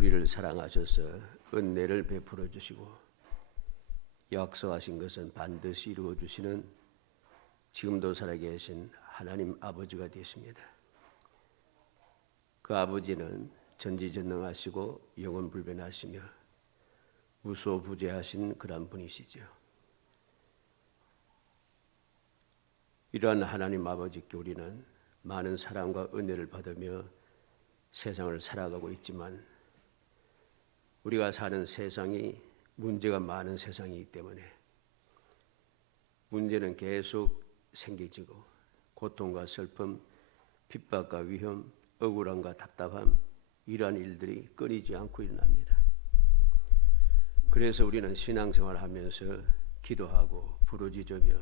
우리를 사랑하셔서 은혜를 베풀어 주시고 약속하신 것은 반드시 이루어 주시는 지금도 살아계신 하나님 아버지가 되십니다. 그 아버지는 전지전능하시고 영원불변하시며 무소부재하신 그런 분이시죠. 이러한 하나님 아버지께 우리는 많은 사랑과 은혜를 받으며 세상을 살아가고 있지만 우리가 사는 세상이 문제가 많은 세상이기 때문에 문제는 계속 생기지고 고통과 슬픔, 핍박과 위험, 억울함과 답답함 이러한 일들이 끊이지 않고 일어납니다. 그래서 우리는 신앙생활을 하면서 기도하고 부르짖으며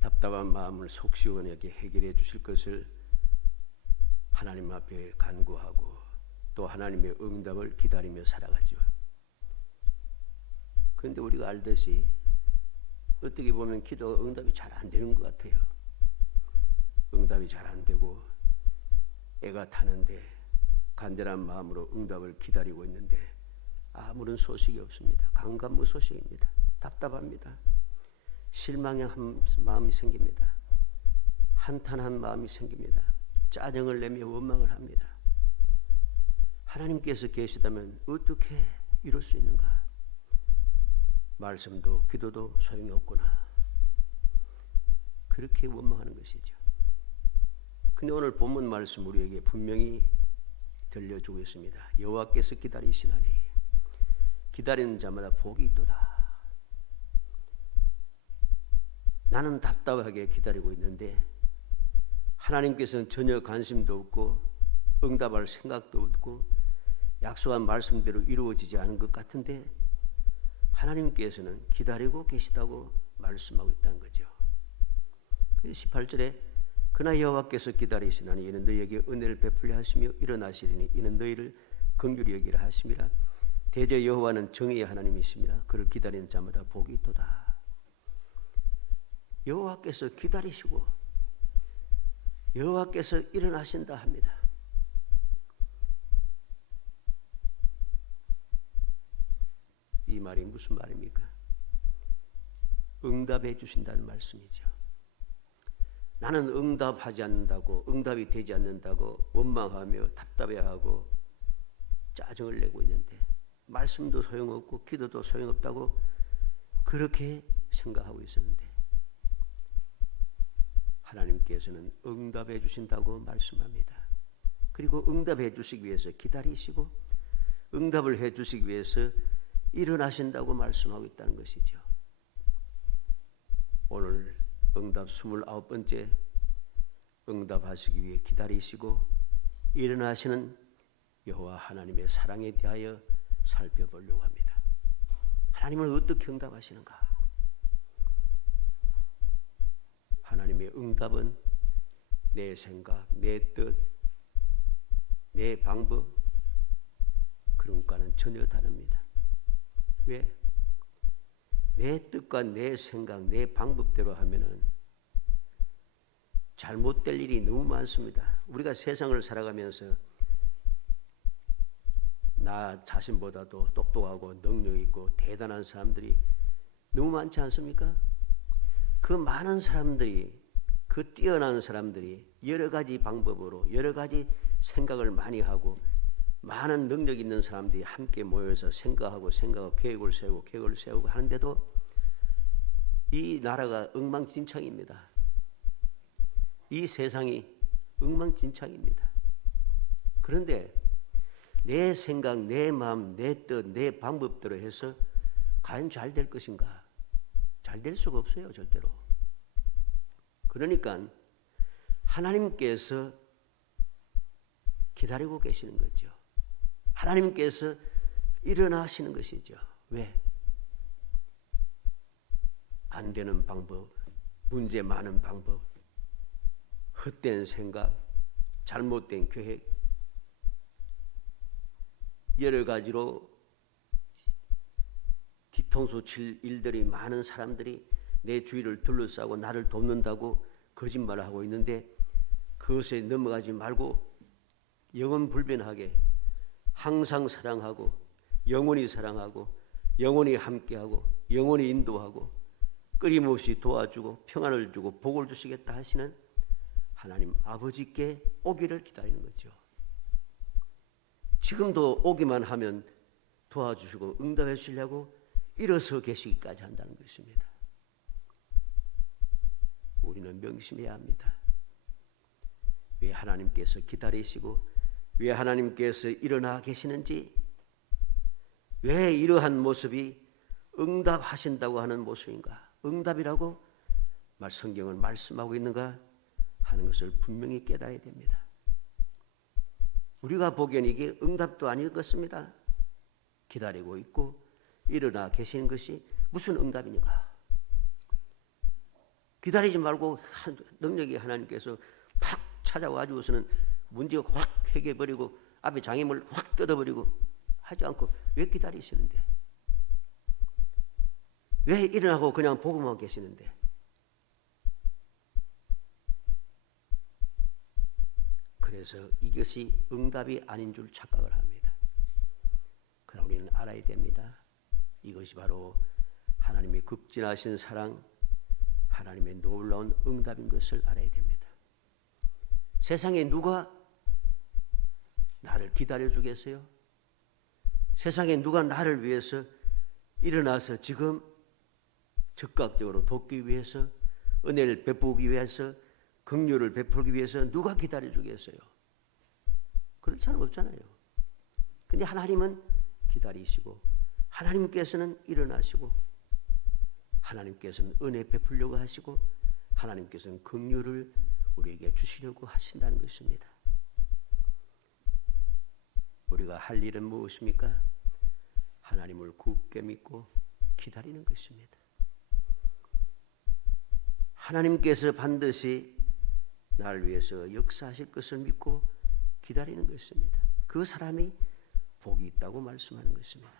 답답한 마음을 속 시원하게 해결해 주실 것을 하나님 앞에 간구하고 또 하나님의 응답을 기다리며 살아가죠. 그런데 우리가 알듯이 어떻게 보면 기도가 응답이 잘 안 되는 것 같아요. 응답이 잘 안 되고 애가 타는데 간절한 마음으로 응답을 기다리고 있는데 아무런 소식이 없습니다. 강간무소식입니다. 답답합니다. 실망한 마음이 생깁니다. 한탄한 마음이 생깁니다. 짜증을 내며 원망을 합니다. 하나님께서 계시다면 어떻게 이룰 수 있는가? 말씀도 기도도 소용이 없구나. 그렇게 원망하는 것이죠. 근데 오늘 본문 말씀 우리에게 분명히 들려주고 있습니다. 여호와께서 기다리시나니 기다리는 자마다 복이 있도다. 나는 답답하게 기다리고 있는데 하나님께서는 전혀 관심도 없고 응답할 생각도 없고 약속한 말씀대로 이루어지지 않은 것 같은데 하나님께서는 기다리고 계시다고 말씀하고 있다는 거죠. 18절에 그러나 여호와께서 기다리시나니 이는 너희에게 은혜를 베풀려 하시며 일어나시리니 이는 너희를 긍휼히 여기라 하심이라. 대저 여호와는 정의의 하나님이심이라. 그를 기다리는 자마다 복이 있도다. 여호와께서 기다리시고 여호와께서 일어나신다 합니다. 이 말이 무슨 말입니까? 응답해 주신다는 말씀이죠. 나는 응답하지 않는다고 응답이 되지 않는다고 원망하며 답답해하고 짜증을 내고 있는데 말씀도 소용없고 기도도 소용없다고 그렇게 생각하고 있었는데 하나님께서는 응답해 주신다고 말씀합니다. 그리고 응답해 주시기 위해서 기다리시고 응답을 해 주시기 위해서 일어나신다고 말씀하고 있다는 것이죠. 오늘 응답 29번째 응답하시기 위해 기다리시고 일어나시는 여호와 하나님의 사랑에 대하여 살펴보려고 합니다. 하나님은 어떻게 응답하시는가? 하나님의 응답은 내 생각, 내 뜻, 내 방법 그런 것과는 전혀 다릅니다. 왜? 내 뜻과 내 생각, 내 방법대로 하면은 잘못될 일이 너무 많습니다. 우리가 세상을 살아가면서 나 자신보다도 똑똑하고 능력 있고 대단한 사람들이 너무 많지 않습니까? 그 많은 사람들이 그 뛰어난 사람들이 여러 가지 방법으로 여러 가지 생각을 많이 하고 많은 능력 있는 사람들이 함께 모여서 생각하고 계획을 세우고 하는데도 이 나라가 엉망진창입니다. 이 세상이 엉망진창입니다. 그런데 내 생각, 내 마음, 내 뜻, 내 방법대로 해서 과연 잘 될 것인가? 잘 될 수가 없어요, 절대로. 그러니까 하나님께서 기다리고 계시는 거죠. 하나님께서 일어나시는 것이죠. 왜? 안 되는 방법, 문제 많은 방법, 헛된 생각, 잘못된 계획, 여러 가지로 뒤통수 칠 일들이 많은 사람들이 내 주위를 둘러싸고 나를 돕는다고 거짓말을 하고 있는데 그것에 넘어가지 말고 영원불변하게 항상 사랑하고 영원히 사랑하고 영원히 함께하고 영원히 인도하고 끊임없이 도와주고 평안을 주고 복을 주시겠다 하시는 하나님 아버지께 오기를 기다리는 거죠. 지금도 오기만 하면 도와주시고 응답해 주시려고 일어서 계시기까지 한다는 것입니다. 우리는 명심해야 합니다. 왜 하나님께서 기다리시고 왜 하나님께서 일어나 계시는지, 왜 이러한 모습이 응답하신다고 하는 모습인가, 응답이라고 성경은 말씀하고 있는가 하는 것을 분명히 깨달아야 됩니다. 우리가 보기엔 이게 응답도 아닐 것입니다. 기다리고 있고 일어나 계시는 것이 무슨 응답이니까. 기다리지 말고 능력이 하나님께서 팍 찾아와가지고서는 문제가 확 해결해버리고 앞에 장애물을 확 뜯어버리고 하지 않고 왜 기다리시는데? 왜 일어나고 그냥 보고만 계시는데? 그래서 이것이 응답이 아닌 줄 착각을 합니다. 그러나 우리는 알아야 됩니다. 이것이 바로 하나님의 극진하신 사랑, 하나님의 놀라운 응답인 것을 알아야 됩니다. 세상에 누가 나를 기다려주겠어요? 세상에 누가 나를 위해서 일어나서 지금 즉각적으로 돕기 위해서, 은혜를 베푸기 위해서, 긍휼을 베풀기 위해서 누가 기다려주겠어요? 그럴 사람 없잖아요. 근데 하나님은 기다리시고 하나님께서는 일어나시고 하나님께서는 은혜 베풀려고 하시고 하나님께서는 긍휼을 우리에게 주시려고 하신다는 것입니다. 우리가 할 일은 무엇입니까? 하나님을 굳게 믿고 기다리는 것입니다. 하나님께서 반드시 나를 위해서 역사하실 것을 믿고 기다리는 것입니다. 그 사람이 복이 있다고 말씀하는 것입니다.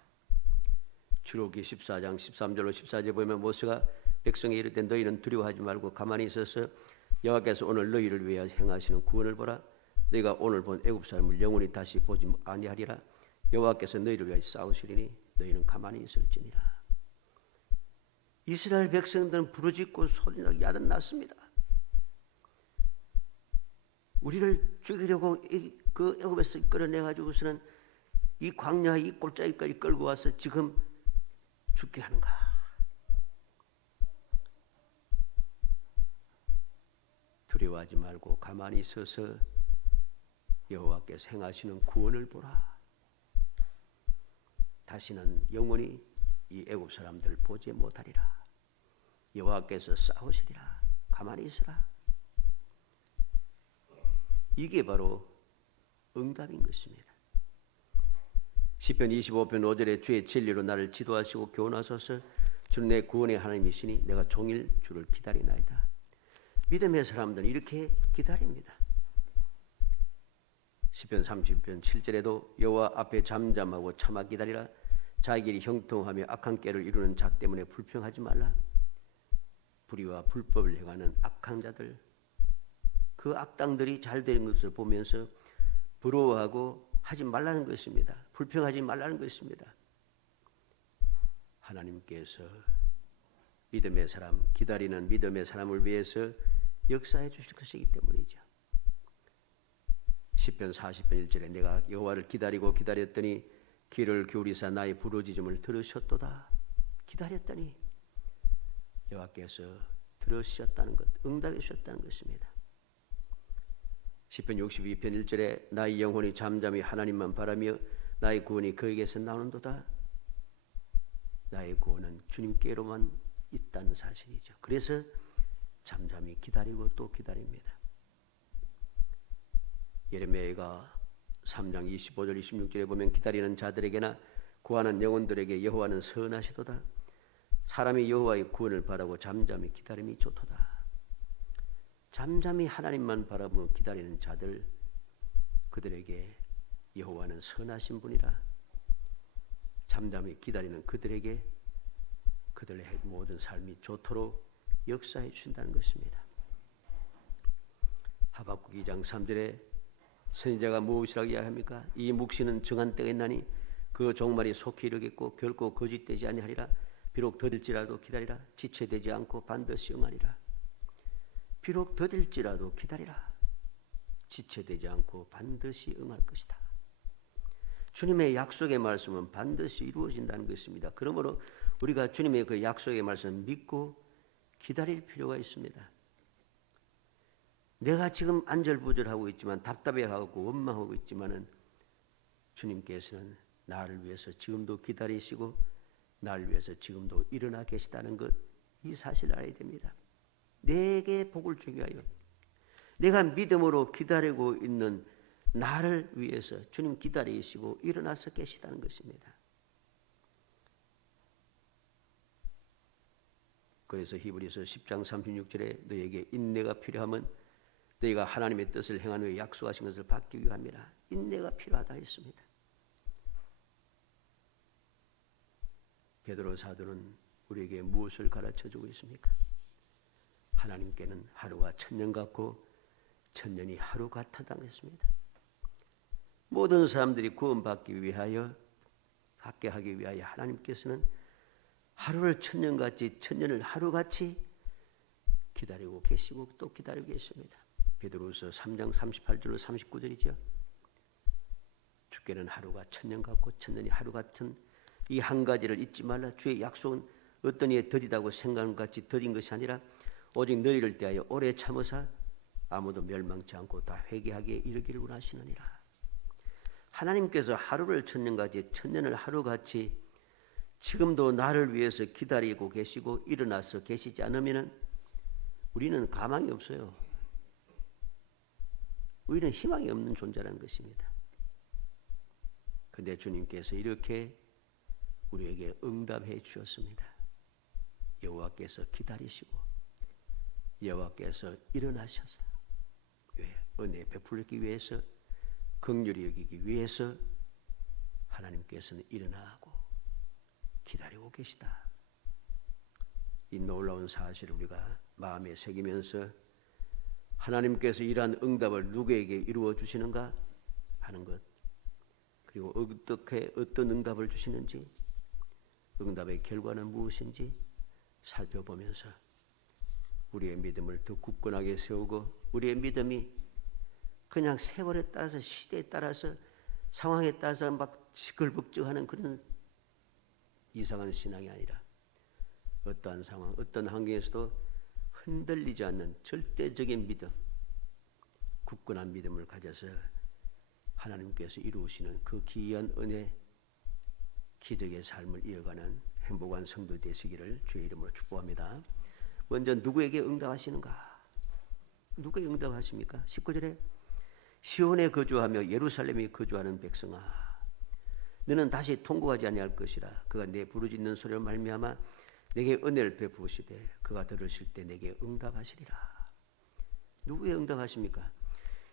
출애굽기 14장 13절로 14절에 보면 모세가 백성에 이르되 너희는 두려워하지 말고 가만히 있어서 여호와께서 오늘 너희를 위하여 행하시는 구원을 보라. 너희가 오늘 본 애굽 사람을 영원히 다시 보지 아니하리라. 여호와께서 너희를 위하여 싸우시리니 너희는 가만히 있을지니라. 이스라엘 백성들은 부르짖고 소리나고 야단났습니다. 우리를 죽이려고 그 애굽에서 끌어내가지고서는 이 광야 이 골짜기까지 끌고 와서 지금 죽게 하는가? 두려워하지 말고 가만히 서서 여호와께서 행하시는 구원을 보라. 다시는 영원히 이 애굽 사람들을 보지 못하리라. 여호와께서 싸우시리라. 가만히 있으라. 이게 바로 응답인 것입니다. 시편 25편 5절에 주의 진리로 나를 지도하시고 교훈하소서. 주는 내 구원의 하나님이시니 내가 종일 주를 기다리나이다. 믿음의 사람들은 이렇게 기다립니다. 시편 30편 7절에도 여호와 앞에 잠잠하고 참아 기다리라. 자기 길이 형통하며 악한 꾀를 이루는 자 때문에 불평하지 말라. 불의와 불법을 행하는 악한 자들, 그 악당들이 잘 되는 것을 보면서 부러워하고 하지 말라는 것입니다. 불평하지 말라는 것입니다. 하나님께서 믿음의 사람, 기다리는 믿음의 사람을 위해서 역사해 주실 것이기 때문이죠. 시편 40편 1절에 내가 여호와를 기다리고 기다렸더니 귀를 기울이사 나의 부르짖음을 들으셨도다. 기다렸더니 여호와께서 들으셨다는 것, 응답해 주셨다는 것입니다. 시편 62편 1절에 나의 영혼이 잠잠히 하나님만 바라며 나의 구원이 그에게서 나오는도다. 나의 구원은 주님께로만 있다는 사실이죠. 그래서 잠잠히 기다리고 또 기다립니다. 예레미야가 3장 25절 26절에 보면 기다리는 자들에게나 구하는 영혼들에게 여호와는 선하시도다. 사람이 여호와의 구원을 바라고 잠잠히 기다림이 좋도다. 잠잠히 하나님만 바라보며 기다리는 자들, 그들에게 여호와는 선하신 분이라. 잠잠히 기다리는 그들에게 그들의 모든 삶이 좋도록 역사해 주신다는 것입니다. 하박국 2장 3절에 선지자가 무엇이라고 이야기합니까? 이 묵시는 정한 때가 있나니 그 종말이 속히 이르겠고 결코 거짓되지 아니하리라. 비록 더딜지라도 기다리라. 지체되지 않고 반드시 응하리라. 비록 더딜지라도 기다리라. 지체되지 않고 반드시 응할 것이다. 주님의 약속의 말씀은 반드시 이루어진다는 것입니다. 그러므로 우리가 주님의 그 약속의 말씀을 믿고 기다릴 필요가 있습니다. 내가 지금 안절부절하고 있지만 답답해하고 원망하고 있지만은 주님께서는 나를 위해서 지금도 기다리시고 나를 위해서 지금도 일어나 계시다는 것, 이 사실을 알아야 됩니다. 내게 복을 주기 위하여 내가 믿음으로 기다리고 있는 나를 위해서 주님 기다리시고 일어나서 계시다는 것입니다. 그래서 히브리서 10장 36절에 너에게 인내가 필요하면 너희가 하나님의 뜻을 행한 후에 약속하신 것을 받기 위함이라. 인내가 필요하다 했습니다. 베드로 사도는 우리에게 무엇을 가르쳐주고 있습니까? 하나님께는 하루가 천년 같고 천년이 하루 같다고 했습니다. 모든 사람들이 구원받기 위하여 갖게 하기 위하여 하나님께서는 하루를 천년같이 천년을 하루같이 기다리고 계시고 또 기다리고 계십니다. 베드로서 3장 38절로 39절이죠. 주께는 하루가 천년 같고 천년이 하루 같은 이 한 가지를 잊지 말라. 주의 약속은 어떤 이에 더디다고 생각하는 것 같이 더딘 것이 아니라 오직 너희를 대하여 오래 참으사 아무도 멸망치 않고 다 회개하기에 이르기를 원하시느니라. 하나님께서 하루를 천년같이 천년을 하루같이 지금도 나를 위해서 기다리고 계시고 일어나서 계시지 않으면 우리는 가망이 없어요. 우리는 희망이 없는 존재라는 것입니다. 그런데 주님께서 이렇게 우리에게 응답해 주셨습니다. 여호와께서 기다리시고 여호와께서 일어나셔서 왜? 은혜 베풀기 위해서, 긍휼히 여기기 위해서 하나님께서는 일어나고 기다리고 계시다. 이 놀라운 사실을 우리가 마음에 새기면서 하나님께서 이러한 응답을 누구에게 이루어 주시는가 하는 것, 그리고 어떻게 어떤 응답을 주시는지, 응답의 결과는 무엇인지 살펴보면서 우리의 믿음을 더 굳건하게 세우고, 우리의 믿음이 그냥 세월에 따라서 시대에 따라서 상황에 따라서 막 시끌벅적하는 그런 이상한 신앙이 아니라 어떠한 상황, 어떤 환경에서도 흔들리지 않는 절대적인 믿음, 굳건한 믿음을 가져서 하나님께서 이루시는 그 기이한 은혜, 기적의 삶을 이어가는 행복한 성도 되시기를 주의 이름으로 축복합니다. 먼저 누구에게 응답하시는가? 누구에게 응답하십니까? 19절에 시온에 거주하며 예루살렘에 거주하는 백성아, 너는 다시 통곡하지 아니할 것이라. 그가 내 부르짖는 소리로 말미암아 내게 은혜를 베푸시되 그가 들으실 때 내게 응답하시리라. 누구에 응답하십니까?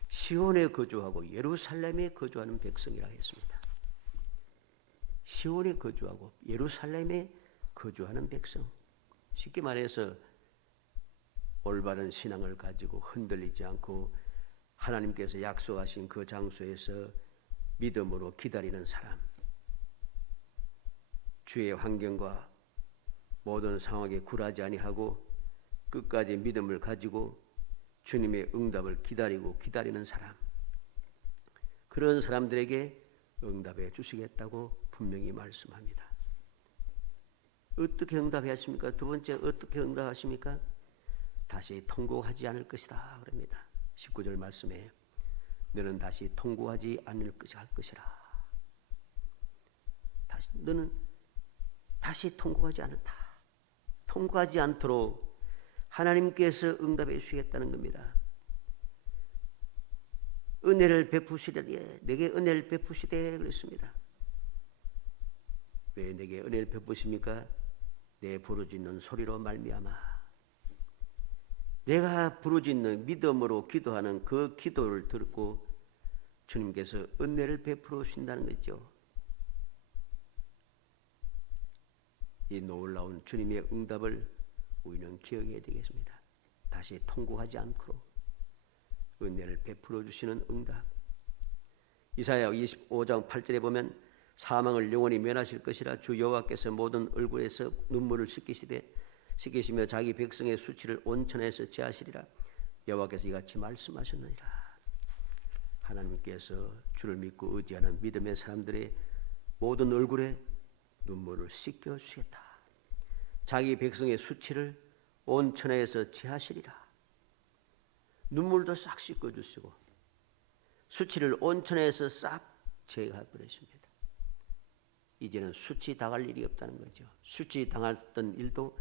시온에 거주하고 예루살렘에 거주하는 백성이라 했습니다. 시온에 거주하고 예루살렘에 거주하는 백성. 쉽게 말해서 올바른 신앙을 가지고 흔들리지 않고 하나님께서 약속하신 그 장소에서 믿음으로 기다리는 사람, 주의 환경과 모든 상황에 굴하지 아니하고 끝까지 믿음을 가지고 주님의 응답을 기다리는 사람, 그런 사람들에게 응답해 주시겠다고 분명히 말씀합니다. 어떻게 응답하십니까? 두 번째, 어떻게 응답하십니까? 다시 통곡하지 않을 것이다 그럽니다. 19절 말씀에 너는 다시 통곡하지 않을 것이라. 너는 다시 통곡하지 않는다. 통곡하지 않도록 하나님께서 응답해 주시겠다는 겁니다. 은혜를 베푸시되 내게 은혜를 베푸시되 그랬습니다. 왜 내게 은혜를 베푸십니까? 내 부르짖는 소리로 말미암아. 내가 부르짖는 믿음으로 기도하는 그 기도를 듣고 주님께서 은혜를 베풀어 주신다는 거죠. 이 놀라운 주님의 응답을 우리는 기억해야 되겠습니다. 다시 통곡하지 않도록 은혜를 베풀어 주시는 응답, 이사야 25장 8절에 보면 사망을 영원히 면하실 것이라 주 여호와께서 모든 얼굴에서 눈물을 씻기시며 자기 백성의 수치를 온천에서 제하시리라. 여호와께서 이같이 말씀하셨느니라. 하나님께서 주를 믿고 의지하는 믿음의 사람들의 모든 얼굴에 눈물을 씻겨 주시겠다. 자기 백성의 수치를 온천에서 제하시리라. 눈물도 싹 씻겨 주시고 수치를 온천에서 싹 제거해버리십니다. 이제는 수치 당할 일이 없다는 거죠. 수치 당했던 일도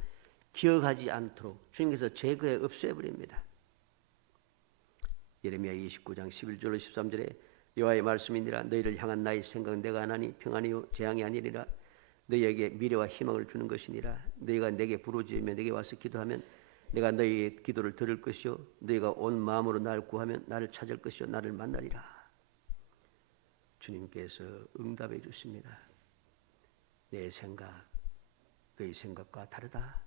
기억하지 않도록 주님께서 제거해 없애버립니다. 예레미야 29장 11절로 13절에 여호와의 말씀이니라. 너희를 향한 나의 생각은 내가 하나니 평안이요 재앙이 아니니라. 너희에게 미래와 희망을 주는 것이니라. 너희가 내게 부르짖으며 내게 와서 기도하면 내가 너희의 기도를 들을 것이요 너희가 온 마음으로 나를 구하면 나를 찾을 것이요 나를 만나리라. 주님께서 응답해 주십니다. 내 생각 너희 생각과 다르다.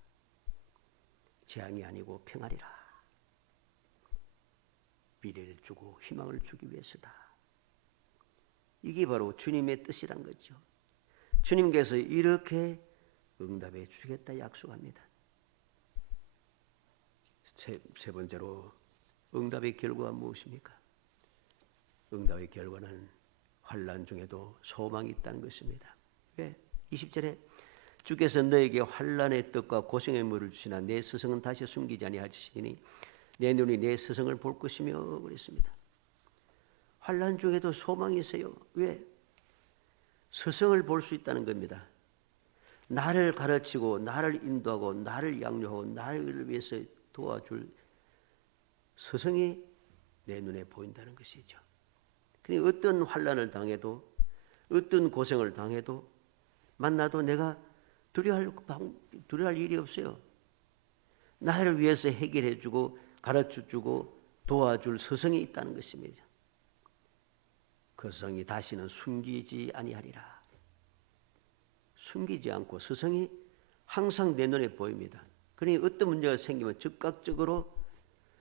재앙이 아니고 평안이라. 미래를 주고 희망을 주기 위해서다. 이게 바로 주님의 뜻이란 거죠. 주님께서 이렇게 응답해 주시겠다 약속합니다. 세 번째로 응답의 결과가 무엇입니까? 응답의 결과는 환난 중에도 소망이 있다는 것입니다. 왜? 20절에 주께서 너에게 환난의 떡과 고생의 물을 주시나 내 스승은 다시 숨기지 아니하시니 내 눈이 내 스승을 볼 것이며 그랬습니다. 환난 중에도 소망이 있어요. 왜? 스승을 볼 수 있다는 겁니다. 나를 가르치고 나를 인도하고 나를 양육하고 나를 위해서 도와줄 스승이 내 눈에 보인다는 것이죠. 그러니까 어떤 환난을 당해도 어떤 고생을 당해도 만나도 내가 두려워할 일이 없어요. 나를 위해서 해결해주고 가르쳐주고 도와줄 스승이 있다는 것입니다. 그 스승이 다시는 숨기지 아니하리라. 숨기지 않고 스승이 항상 내 눈에 보입니다. 그러니 어떤 문제가 생기면 즉각적으로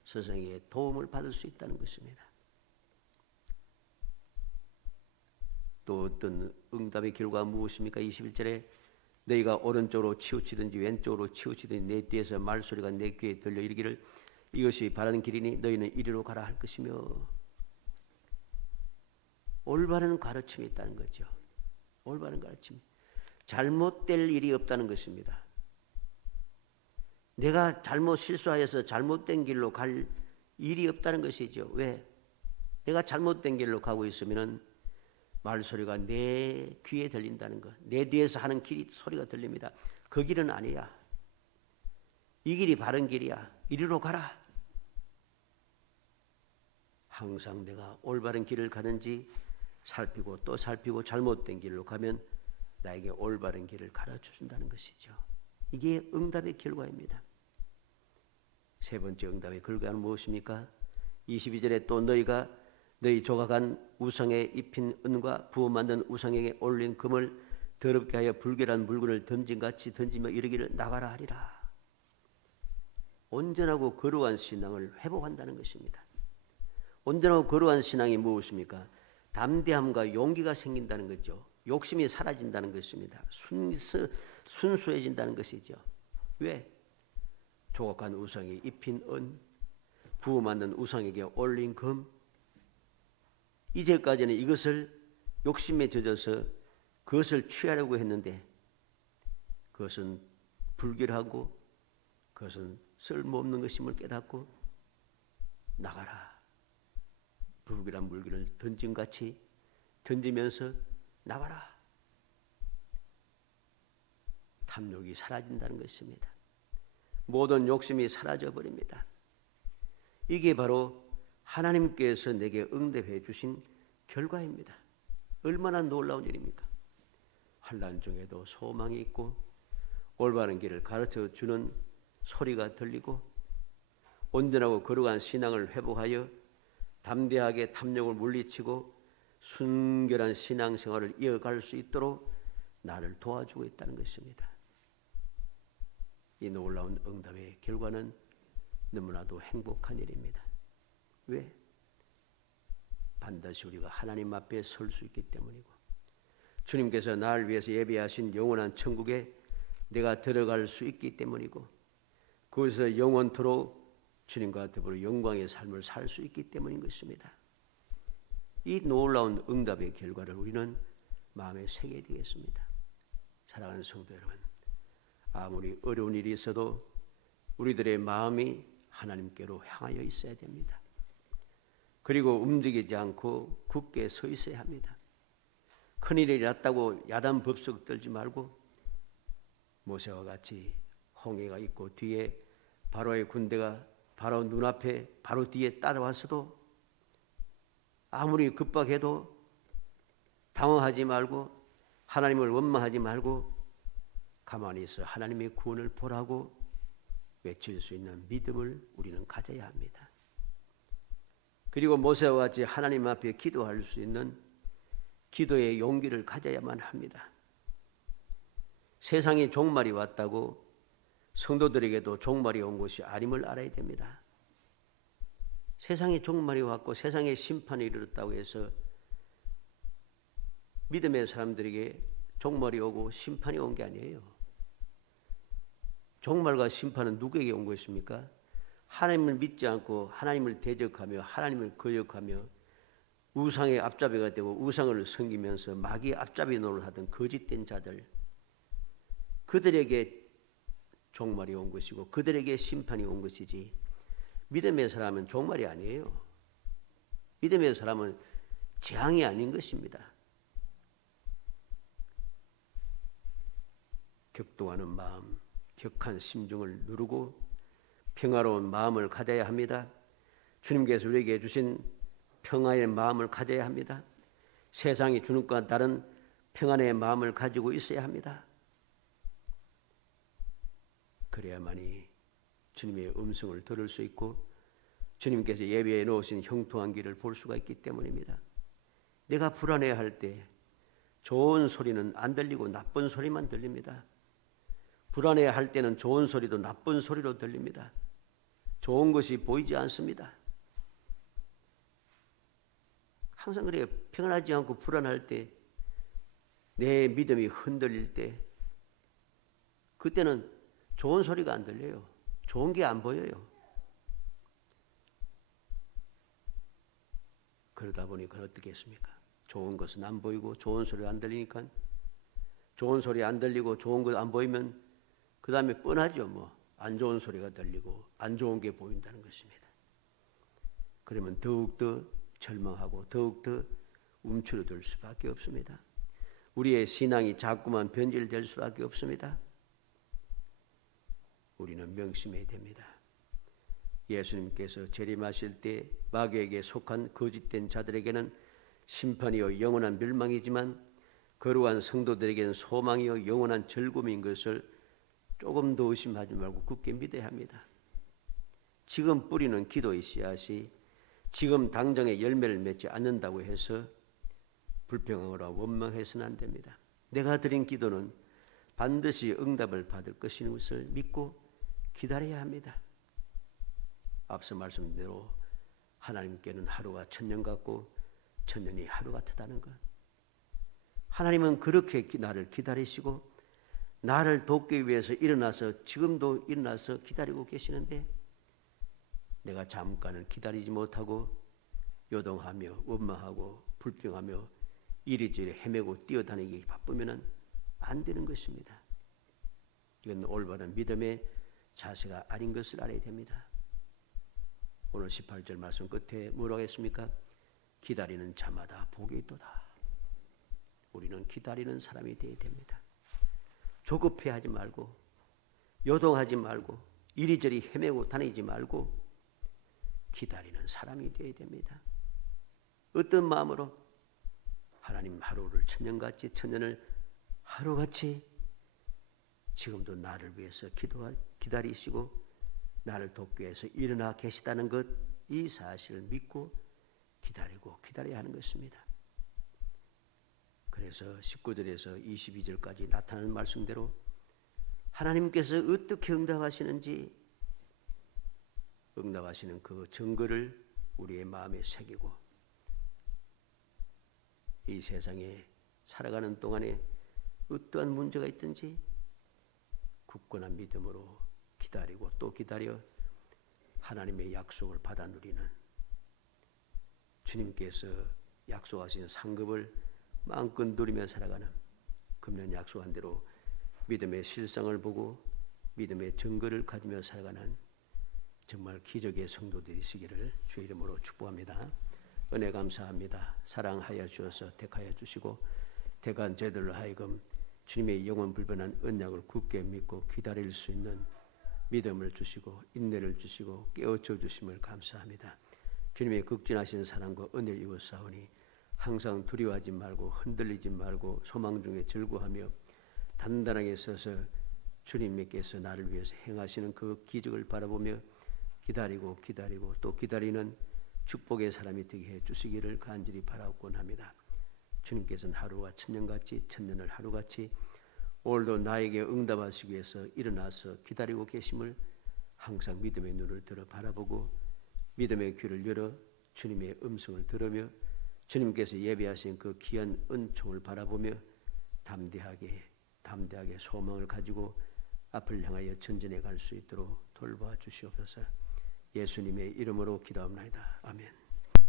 스승의 도움을 받을 수 있다는 것입니다. 또 어떤 응답의 결과가 무엇입니까? 21절에 너희가 오른쪽으로 치우치든지 왼쪽으로 치우치든지 내 뒤에서 말소리가 내 귀에 들려 이르기를 이것이 바른 길이니 너희는 이리로 가라 할 것이며 올바른 가르침이 있다는 거죠. 올바른 가르침. 잘못될 일이 없다는 것입니다. 내가 잘못 실수하여서 잘못된 길로 갈 일이 없다는 것이죠. 왜? 내가 잘못된 길로 가고 있으면 말소리가 내 귀에 들린다는 것. 내 뒤에서 하는 소리가 들립니다. 그 길은 아니야. 이 길이 바른 길이야. 이리로 가라. 항상 내가 올바른 길을 가는지 살피고 또 살피고 잘못된 길로 가면 나에게 올바른 길을 가르쳐준다는 것이죠. 이게 응답의 결과입니다. 세 번째 응답의 결과는 무엇입니까? 22절에 또 너희가 너희 조각한 우상에 입힌 은과 부어 만든 우상에게 올린 금을 더럽게 하여 불결한 물건을 던진같이 던지며 이르기를 나가라 하리라. 온전하고 거룩한 신앙을 회복한다는 것입니다. 온전하고 거룩한 신앙이 무엇입니까? 담대함과 용기가 생긴다는 거죠. 욕심이 사라진다는 것입니다. 순수해진다는 것이죠. 왜? 조각한 우상에 입힌 은, 부어 만든 우상에게 올린 금. 이제까지는 이것을 욕심에 젖어서 그것을 취하려고 했는데 그것은 불결하고 그것은 쓸모없는 것임을 깨닫고 나가라. 불길한 물건을 던짐같이 던지면서 나가라. 탐욕이 사라진다는 것입니다. 모든 욕심이 사라져버립니다. 이게 바로 하나님께서 내게 응답해 주신 결과입니다. 얼마나 놀라운 일입니까? 환난 중에도 소망이 있고 올바른 길을 가르쳐 주는 소리가 들리고 온전하고 거룩한 신앙을 회복하여 담대하게 탐욕을 물리치고 순결한 신앙생활을 이어갈 수 있도록 나를 도와주고 있다는 것입니다. 이 놀라운 응답의 결과는 너무나도 행복한 일입니다. 왜? 반드시 우리가 하나님 앞에 설 수 있기 때문이고, 주님께서 나를 위해서 예비하신 영원한 천국에 내가 들어갈 수 있기 때문이고, 거기서 영원토록 주님과 더불어 영광의 삶을 살 수 있기 때문인 것입니다. 이 놀라운 응답의 결과를 우리는 마음에 새겨야 되겠습니다. 사랑하는 성도 여러분, 아무리 어려운 일이 있어도 우리들의 마음이 하나님께로 향하여 있어야 됩니다. 그리고 움직이지 않고 굳게 서 있어야 합니다. 큰일이 났다고 야단법석 떨지 말고, 모세와 같이 홍해가 있고 뒤에 바로의 군대가 바로 눈앞에 바로 뒤에 따라왔어도 아무리 급박해도 당황하지 말고 하나님을 원망하지 말고 가만히 있어 하나님의 구원을 보라고 외칠 수 있는 믿음을 우리는 가져야 합니다. 그리고 모세와 같이 하나님 앞에 기도할 수 있는 기도의 용기를 가져야만 합니다. 세상에 종말이 왔다고 성도들에게도 종말이 온 것이 아님을 알아야 됩니다. 세상에 종말이 왔고 세상에 심판이 이르렀다고 해서 믿음의 사람들에게 종말이 오고 심판이 온 게 아니에요. 종말과 심판은 누구에게 온 것입니까? 하나님을 믿지 않고 하나님을 대적하며 하나님을 거역하며 우상의 앞잡이가 되고 우상을 섬기면서 마귀의 앞잡이 노릇을 하던 거짓된 자들, 그들에게 종말이 온 것이고 그들에게 심판이 온 것이지, 믿음의 사람은 종말이 아니에요. 믿음의 사람은 재앙이 아닌 것입니다. 격동하는 마음, 격한 심중을 누르고 평화로운 마음을 가져야 합니다. 주님께서 우리에게 주신 평화의 마음을 가져야 합니다. 세상이 주는 것과 다른 평안의 마음을 가지고 있어야 합니다. 그래야만이 주님의 음성을 들을 수 있고 주님께서 예배해 놓으신 형통한 길을 볼 수가 있기 때문입니다. 내가 불안해할 때 좋은 소리는 안 들리고 나쁜 소리만 들립니다. 불안해할 때는 좋은 소리도 나쁜 소리로 들립니다. 좋은 것이 보이지 않습니다. 항상 그래요. 평안하지 않고 불안할 때, 내 믿음이 흔들릴 때, 그때는 좋은 소리가 안 들려요. 좋은 게 안 보여요. 그러다 보니까 어떻게 했습니까? 좋은 것은 안 보이고 좋은 소리가 안 들리니까, 좋은 소리 안 들리고 좋은 것 안 보이면 그 다음에 뻔하죠. 안 좋은 소리가 들리고 안 좋은 게 보인다는 것입니다. 그러면 더욱더 절망하고 더욱더 움츠러들 수밖에 없습니다. 우리의 신앙이 자꾸만 변질될 수밖에 없습니다. 우리는 명심해야 됩니다. 예수님께서 재림하실 때 마귀에게 속한 거짓된 자들에게는 심판이요 영원한 멸망이지만 거룩한 성도들에게는 소망이요 영원한 즐거움인 것을 조금 더 의심하지 말고 굳게 믿어야 합니다. 지금 뿌리는 기도의 씨앗이 지금 당장의 열매를 맺지 않는다고 해서 불평하거나 원망해서는 안 됩니다. 내가 드린 기도는 반드시 응답을 받을 것인 것을 믿고 기다려야 합니다. 앞서 말씀드린 대로 하나님께는 하루가 천년 같고 천년이 하루 같다는 것. 하나님은 그렇게 나를 기다리시고 나를 돕기 위해서 일어나서 지금도 일어나서 기다리고 계시는데, 내가 잠깐은 기다리지 못하고 요동하며 원망하고 불평하며 이리저리 헤매고 뛰어다니기 바쁘면 안 되는 것입니다. 이건 올바른 믿음의 자세가 아닌 것을 알아야 됩니다. 오늘 18절 말씀 끝에 뭐라고 했습니까? 기다리는 자마다 복이 있도다. 우리는 기다리는 사람이 되어야 됩니다. 조급해하지 말고 요동하지 말고 이리저리 헤매고 다니지 말고 기다리는 사람이 되어야 됩니다. 어떤 마음으로? 하나님 하루를 천년같이 천년을 하루같이 지금도 나를 위해서 기다리시고 나를 돕기 위해서 일어나 계시다는 것, 이 사실을 믿고 기다리고 기다려야 하는 것입니다. 그래서 19절에서 22절까지 나타나는 말씀대로 하나님께서 어떻게 응답하시는지, 응답하시는 그 증거를 우리의 마음에 새기고 이 세상에 살아가는 동안에 어떠한 문제가 있든지 굳건한 믿음으로 기다리고 또 기다려 하나님의 약속을 받아 누리는, 주님께서 약속하신 상급을 마음껏 누리며 살아가는, 금년 약속한 대로 믿음의 실상을 보고 믿음의 증거를 가지며 살아가는 정말 기적의 성도들이 있으기를 주의 이름으로 축복합니다. 은혜 감사합니다. 사랑하여 주어서 택하여 주시고 택한 저희들로 하여금 주님의 영원 불변한 언약을 굳게 믿고 기다릴 수 있는 믿음을 주시고 인내를 주시고 깨우쳐 주심을 감사합니다. 주님의 극진하신 사랑과 은혜를 입었사오니 항상 두려워하지 말고 흔들리지 말고 소망 중에 즐거워하며 단단하게 서서 주님께서 나를 위해서 행하시는 그 기적을 바라보며 기다리고 또 기다리는 축복의 사람이 되게 해주시기를 간절히 바라곤 합니다. 주님께서는 하루가 천년같이 천년을 하루같이 오늘도 나에게 응답하시기 위해서 일어나서 기다리고 계심을 항상 믿음의 눈을 들어 바라보고 믿음의 귀를 열어 주님의 음성을 들으며 주님께서 예비하신 그 귀한 은총을 바라보며 담대하게 소망을 가지고 앞을 향하여 전진해 갈 수 있도록 돌봐 주시옵소서. 예수님의 이름으로 기도합니다. 아멘.